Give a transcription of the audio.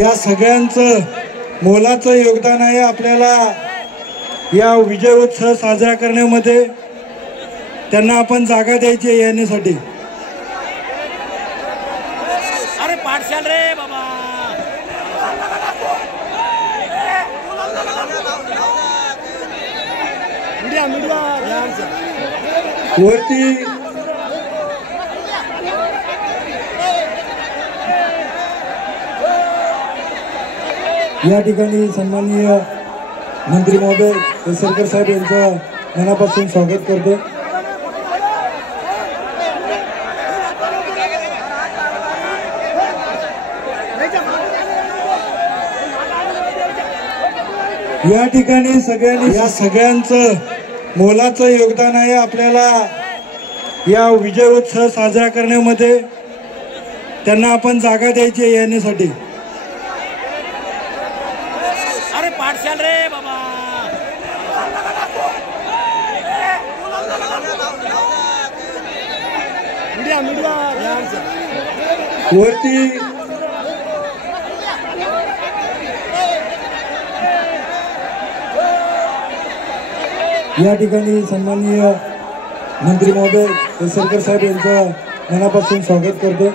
या सगळ्यांचं मोलाचं योगदान आहे आपल्याला या विजय उत्सव साजरा करण्यामध्ये। त्यांना आपण जागा द्यायची आहे येण्यासाठी। अरे पाठशाल रे बाबा वरती या ठिकाणी सन्माननीय मंत्री महोदय केसरकर साहेब यांचं मनापासून स्वागत करतो। या ठिकाणी सगळ्यांनी या सगळ्यांचं मोलाचं योगदान आहे आपल्याला या विजय उत्सव साजरा करण्यामध्ये। त्यांना आपण जागा द्यायची आहे येण्यासाठी। अरे पाठशाल रे बाबा वरती या ठिकाणी सन्माननीय मंत्री महोदय केसरकर साहेब यांचं मनापासून स्वागत करतो।